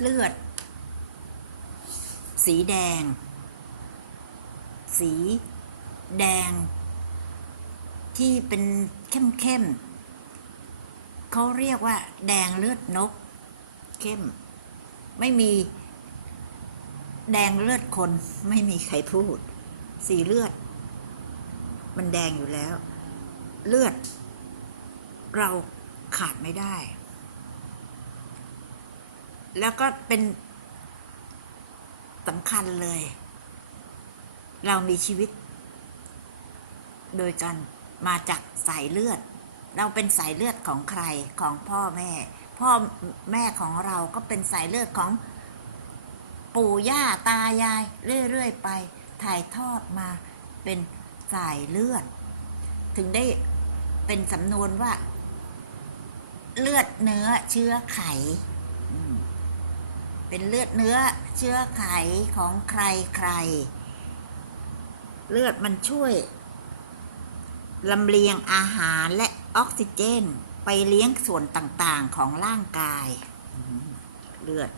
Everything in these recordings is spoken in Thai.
เลือด สีแดง สีแดง ที่เป็นเข้มๆเขาเรียกว่า แดงเลือดนก เข้ม ไม่มี แดงเลือดคนไม่มีใครพูด สีเลือด มันแดงอยู่แล้ว เลือด เราขาดไม่ได้ แล้วก็เป็นสำคัญเลย เรามีชีวิต โดยการมาจากสายเลือด เราเป็นสายเลือดของใครของพ่อแม่ พ่อแม่ของเราก็เป็นสายเลือดของปู่ย่าตายาย เรื่อยๆไป ถ่ายทอดมาเป็นสายเลือด ถึงได้เป็นสำนวนว่า เลือดเนื้อเชื้อไข เป็นเลือดเนื้อเชื้อไขของใครใคร เลือดมันช่วยลำเลียงอาหารและออกซิเจนไปเลี้ยงส่วนต่างๆของร่างกาย เลือด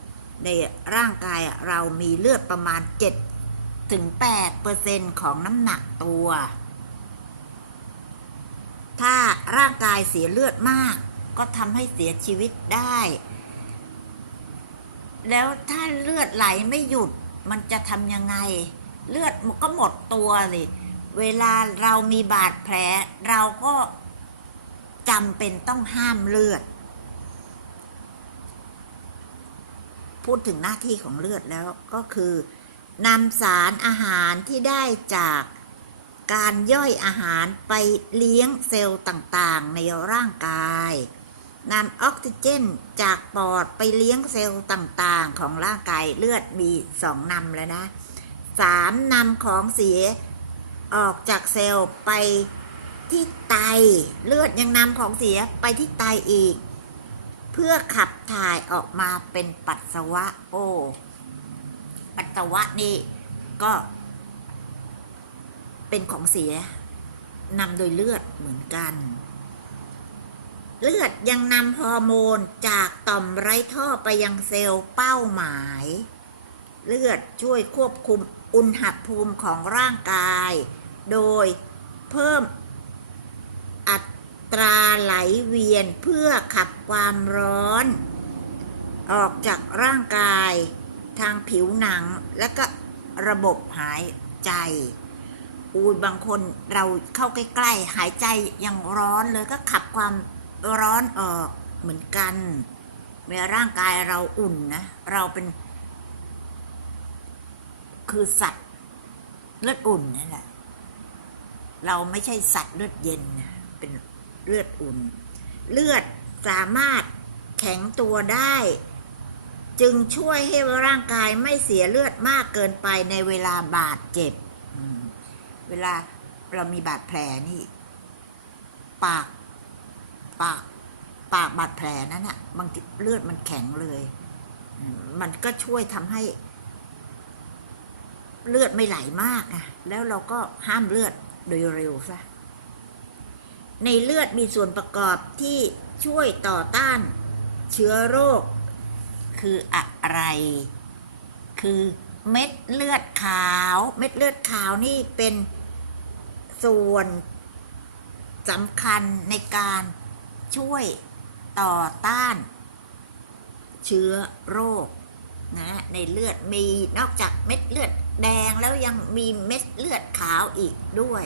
ในร่างกายเรามีเลือดประมาณ 7 ถึง8เปอร์เซ็นของน้ำหนักตัว ถ้าร่างกายเสียเลือดมาก ก็ทำให้เสียชีวิตได้ แล้วถ้าเลือดไหลไม่หยุดมันจะทำยังไง เลือดมันก็หมดตัวสิเวลาเรามีบาดแผล เราก็จำเป็นต้องห้ามเลือด พูดถึงหน้าที่ของเลือดแล้วก็คือนำสารอาหารที่ได้จากการย่อยอาหารไปเลี้ยงเซลล์ต่างๆ ในร่างกาย นำออกซิเจนจากปอดไปเลี้ยงเซลล์ต่างๆ ของร่างกายเลือดมีสองนำแล้วนะสามนำของเสียออกจากเซลล์ไปที่ไตเลือดยังนำของเสียไปที่ไตอีก เพื่อขับถ่ายออกมาเป็นปัสสาวะ โอ้ปัสสาวะนี่ก็ เป็นของเสียนำโดยเลือดเหมือนกัน เลือดยังนำฮอร์โมนจากต่อมไร้ท่อไปยังเซลล์เป้าหมาย เลือดช่วยควบคุมอุณหภูมิของร่างกาย โดยเพิ่มอัตราไหลเวียนเพื่อขับความร้อน ออกจากร่างกายทางผิวหนังและก็ระบบหายใจอูยบางคนเราเข้าใกล้ ๆ หายใจยังร้อนเลยก็ขับความ ร้อนออกเหมือนกันเมื่อร่างกายเราอุ่นนะเราเป็น คือสัตว์เลือดอุ่นนั่นแหละเราไม่ใช่สัตว์เลือดเย็นนะเป็นเลือดอุ่น เลือดสามารถแข็งตัวได้ จึงช่วยให้ร่างกายไม่เสียเลือดมากเกินไปในเวลาบาดเจ็บ เวลาเรามีบาดแผลนี่ ปาก ปากปากบาดแผลนั้นอะบางทีเลือดมันแข็งเลยมมันก็ช่วยทำให้ เลือดไม่ไหลมากอะแล้วเราก็ห้ามเลือดโดยเร็วซะในเลือดมีส่วนประกอบที่ช่วยต่อต้าน เชื้อโรค คืออะไร คือเม็ดเลือดขาว เม็ดเลือดขาวนี่เป็นส่วนสำคัญในการ ช่วยต่อต้าน เชื้อโรคนะในเลือดมีนอกจากเม็ดเลือดแดงแล้วยังมีเม็ดเลือดขาวอีกด้วย